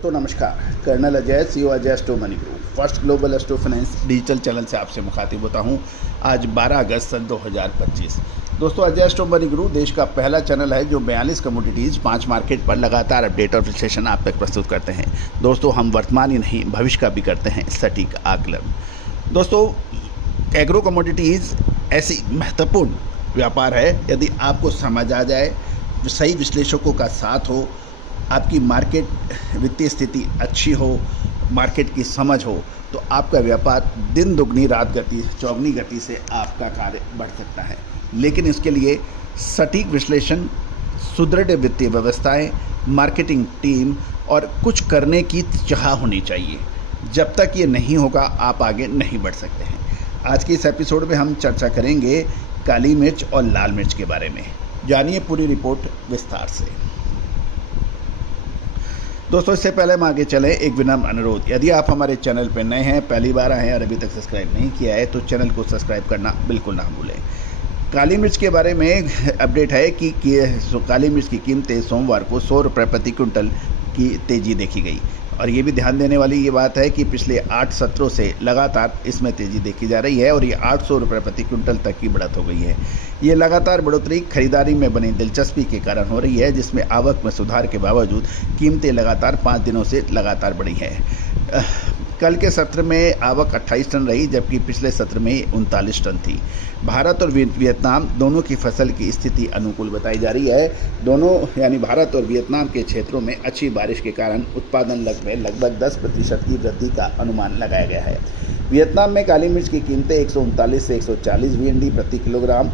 दोस्तों नमस्कार। Colonel Ajay, CEO Ajay स्टो money group, first global स्टो finance digital channel से आपसे मुखातिब होता हूं। आज 12 अगस्त सन 2025। दोस्तों, अजय स्टो मनी ग्रुप देश का पहला चैनल है जो 42 कमोडिटीज़ 5 मार्केट पर लगातार अपडेट और विश्लेषण आप तक प्रस्तुत करते हैं। दोस्तों, हम वर्तमान ही नहीं भविष्य का भी करते हैं सटीक आकलन। दोस्तों, एग्रो कमोडिटीज़ ऐसी महत्वपूर्ण व्यापार है, यदि आपको समझ आ जाए, सही विश्लेषकों का साथ हो, आपकी मार्केट वित्तीय स्थिति अच्छी हो, मार्केट की समझ हो, तो आपका व्यापार दिन दुगनी रात गति चौगनी गति से आपका कार्य बढ़ सकता है। लेकिन इसके लिए सटीक विश्लेषण, सुदृढ़ वित्तीय व्यवस्थाएं, मार्केटिंग टीम और कुछ करने की चाह होनी चाहिए। जब तक ये नहीं होगा आप आगे नहीं बढ़ सकते हैं। आज के इस एपिसोड में हम चर्चा करेंगे काली मिर्च और लाल मिर्च के बारे में। जानिए पूरी रिपोर्ट विस्तार से। दोस्तों, इससे पहले हम आगे चलें, एक विनम्र अनुरोध, यदि आप हमारे चैनल पर नए हैं, पहली बार आए हैं और अभी तक सब्सक्राइब नहीं किया है तो चैनल को सब्सक्राइब करना बिल्कुल ना भूलें। काली मिर्च के बारे में अपडेट है कि काली मिर्च की कीमतें सोमवार को 100 रुपये प्रति क्विंटल की तेज़ी देखी गई। और ये भी ध्यान देने वाली ये बात है कि पिछले 8 सत्रों से लगातार इसमें तेज़ी देखी जा रही है और ये 800 रुपये प्रति क्विंटल तक की बढ़त हो गई है। ये लगातार बढ़ोतरी खरीदारी में बनी दिलचस्पी के कारण हो रही है, जिसमें आवक में सुधार के बावजूद कीमतें लगातार 5 दिनों से लगातार बढ़ी हैं। कल के सत्र में आवक 28 टन रही, जबकि पिछले सत्र में 39 टन थी। भारत और वियतनाम दोनों की फसल की स्थिति अनुकूल बताई जा रही है। दोनों यानी भारत और वियतनाम के क्षेत्रों में अच्छी बारिश के कारण उत्पादन में लगभग 10% की वृद्धि का अनुमान लगाया गया है। वियतनाम में काली मिर्च की कीमतें 139 से 140 VND प्रति किलोग्राम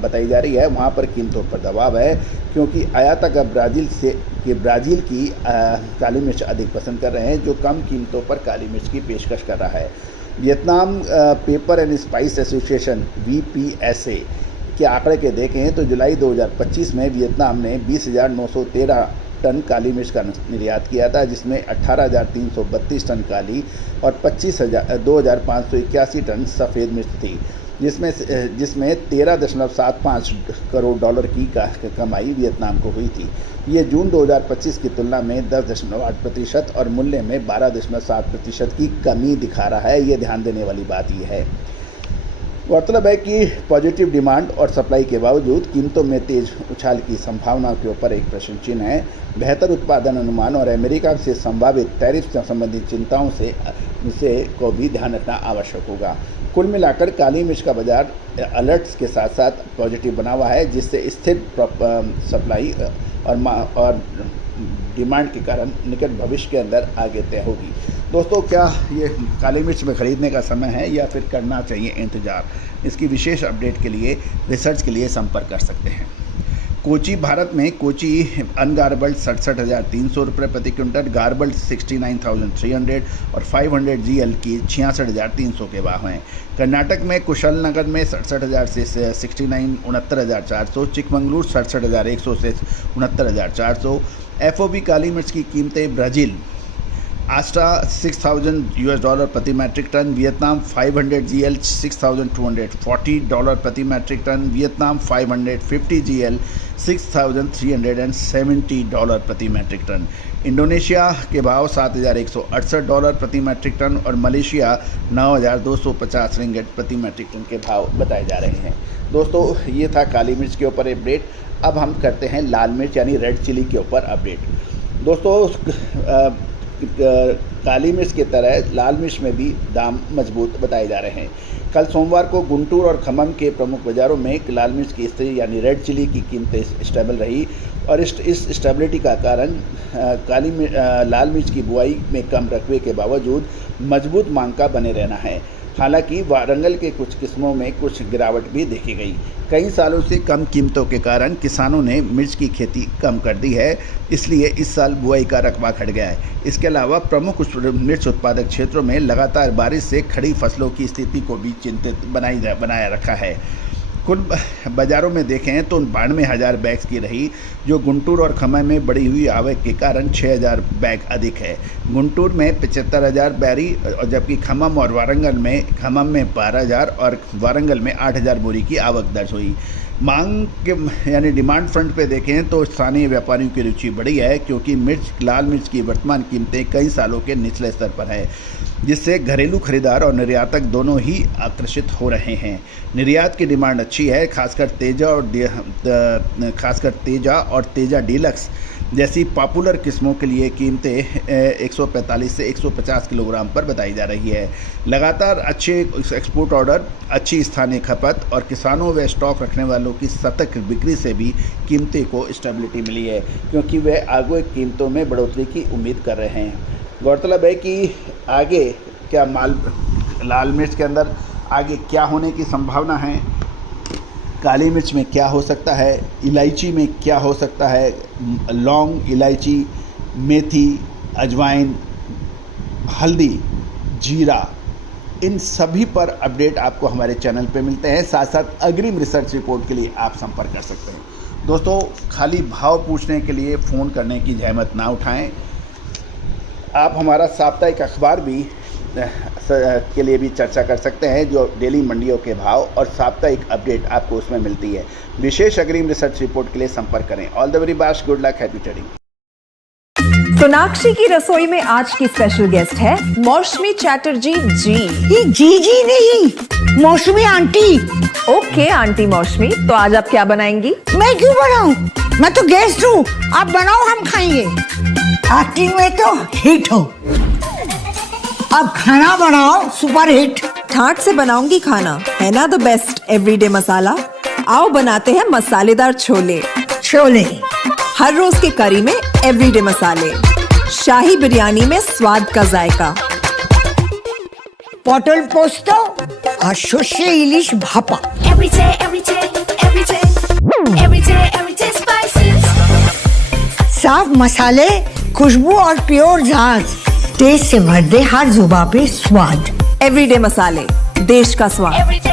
बताई जा रही है। वहाँ पर कीमतों पर दबाव है क्योंकि आयातक ब्राज़ील की काली मिर्च अधिक पसंद कर रहे हैं, जो कम कीमतों पर काली मिर्च की पेशकश कर रहा है। Vietnam paper and spice association VPSA के आंकड़े के देखें तो जुलाई 2025 में वियतनाम ने 20,913 टन काली मिर्च का निर्यात किया था, जिसमें 18,332 टन काली और 2,581 टन सफ़ेद मिर्च थी, जिसमें 13.75 करोड़ डॉलर की कमाई वियतनाम को हुई थी। ये जून 2025 की तुलना में 10.8% और मूल्य में 12.7% की कमी दिखा रहा है। ये ध्यान देने वाली बात ये है। गौरतलब है कि पॉजिटिव डिमांड और सप्लाई के बावजूद कीमतों में तेज उछाल की संभावना के ऊपर एक प्रश्न चिन्ह है। बेहतर उत्पादन अनुमान और अमेरिका से संभावित टैरिफ से संबंधित चिंताओं से को भी ध्यान रखना आवश्यक होगा। कुल मिलाकर काली मिर्च का बाजार अलर्ट्स के साथ साथ पॉजिटिव बना हुआ है, जिससे स्थिर सप्लाई और डिमांड के कारण निकट भविष्य के अंदर आगे तय होगी। दोस्तों, क्या ये काली मिर्च में ख़रीदने का समय है या फिर करना चाहिए इंतज़ार? इसकी विशेष अपडेट के लिए रिसर्च के लिए संपर्क कर सकते हैं। कोची भारत में कोची अनगार्बल्ड 67,300 रुपये प्रति क्विंटल, गार्बल्ड 69,300 और 500 GL की 66,300 के भाव हैं। कर्नाटक में कुशलनगर में 67,000 से 69,400, चिकमंगलूर 67,100 से 69,400। FOB काली मिर्च की कीमतें ब्राज़ील आस्ट्रा $6,000 प्रति मैट्रिक टन, वियतनाम 500 GL $6,240 प्रति मैट्रिक टन, वियतनाम 550 GL $6,370 प्रति मैट्रिक टन। इंडोनेशिया के भाव $7,168 प्रति मैट्रिक टन और मलेशिया 9,250 रिंगिट प्रति मैट्रिक टन के भाव बताए जा रहे हैं। दोस्तों, ये था काली मिर्च के ऊपर अपडेट। अब हम करते हैं लाल मिर्च यानी रेड चिली के ऊपर अपडेट। दोस्तों, काली मिर्च की तरह लाल मिर्च में भी दाम मजबूत बताए जा रहे हैं। कल सोमवार को गुंटूर और खम्मम के प्रमुख बाज़ारों में लाल मिर्च की स्थिति यानी रेड चिली की कीमतें स्टेबल रही और इस स्टेबिलिटी का कारण लाल मिर्च की बुआई में कम रकबे के बावजूद मजबूत मांग का बने रहना है। हालांकि वारंगल के कुछ किस्मों में कुछ गिरावट भी देखी गई। कई सालों से कम कीमतों के कारण किसानों ने मिर्च की खेती कम कर दी है, इसलिए इस साल बुआई का रकबा घट गया है। इसके अलावा प्रमुख मिर्च उत्पादक क्षेत्रों में लगातार बारिश से खड़ी फसलों की स्थिति को भी चिंतित बनाया रखा है। कुल बाज़ारों में देखें तो 92,000 बैग्स की रही, जो गुंटूर और खम्मम में बढ़ी हुई आवक के कारण 6,000 बैग अधिक है। गुंटूर में 75,000 बैरी और जबकि खम्मम और वारंगल में 12,000 और वारंगल में 8,000 बोरी की आवक दर्ज हुई। मांग के यानी डिमांड फ्रंट पे देखें तो स्थानीय व्यापारियों की रुचि बढ़ी है, क्योंकि लाल मिर्च की वर्तमान कीमतें कई सालों के निचले स्तर पर है, जिससे घरेलू खरीदार और निर्यातक दोनों ही आकर्षित हो रहे हैं। निर्यात की डिमांड अच्छी है, खासकर तेजा और तेजा डीलक्स जैसी पॉपुलर किस्मों के लिए कीमतें 145 से 150 किलोग्राम पर बताई जा रही है। लगातार अच्छे एक्सपोर्ट ऑर्डर, अच्छी स्थानीय खपत और किसानों व स्टॉक रखने वालों की सतर्क बिक्री से भी कीमतें को स्टेबिलिटी मिली है, क्योंकि वे आगे कीमतों में बढ़ोतरी की उम्मीद कर रहे हैं। गौरतलब है कि आगे क्या लाल मिर्च के अंदर आगे क्या होने की संभावना है, काली मिर्च में क्या हो सकता है, इलायची में क्या हो सकता है, लौंग, इलायची, मेथी, अजवाइन, हल्दी, जीरा, इन सभी पर अपडेट आपको हमारे चैनल पे मिलते हैं। साथ साथ अग्रिम रिसर्च रिपोर्ट के लिए आप संपर्क कर सकते हैं। दोस्तों, खाली भाव पूछने के लिए फ़ोन करने की जहमत ना उठाएं। आप हमारा साप्ताहिक अखबार भी के लिए भी चर्चा कर सकते हैं, जो डेली मंडियों के भाव और साप्ताहिक अपडेट आपको उसमें मिलती है। विशेष अग्रिम रिसर्च रिपोर्ट के लिए संपर्क करें। All the very best, good luck, happy trading. Sonakshi की रसोई में आज की स्पेशल गेस्ट है मौसमी चैटर्जी जी। ये जी नहीं, मौसमी आंटी। ओके आंटी मौसमी, तो आज आप क्या बनाएंगी? मैं क्यों बनाऊं? मैं तो गेस्ट हूँ, आप बनाओ, हम खाएंगे। एक्टिंग में तो हिट हो, अब खाना बनाओ सुपर हिट। ठाट से बनाऊंगी खाना, है ना द बेस्ट एवरीडे मसाला। आओ बनाते हैं मसालेदार छोले। हर रोज के करी में एवरीडे मसाले, शाही बिरयानी में स्वाद का जायका, पटल पोस्तो और सर्षे इलिश भापा। साफ मसाले, खुशबू और प्योर झांझ, टेस्ट से भर दे हर जुबान पे स्वाद। एवरीडे मसाले, देश का स्वाद।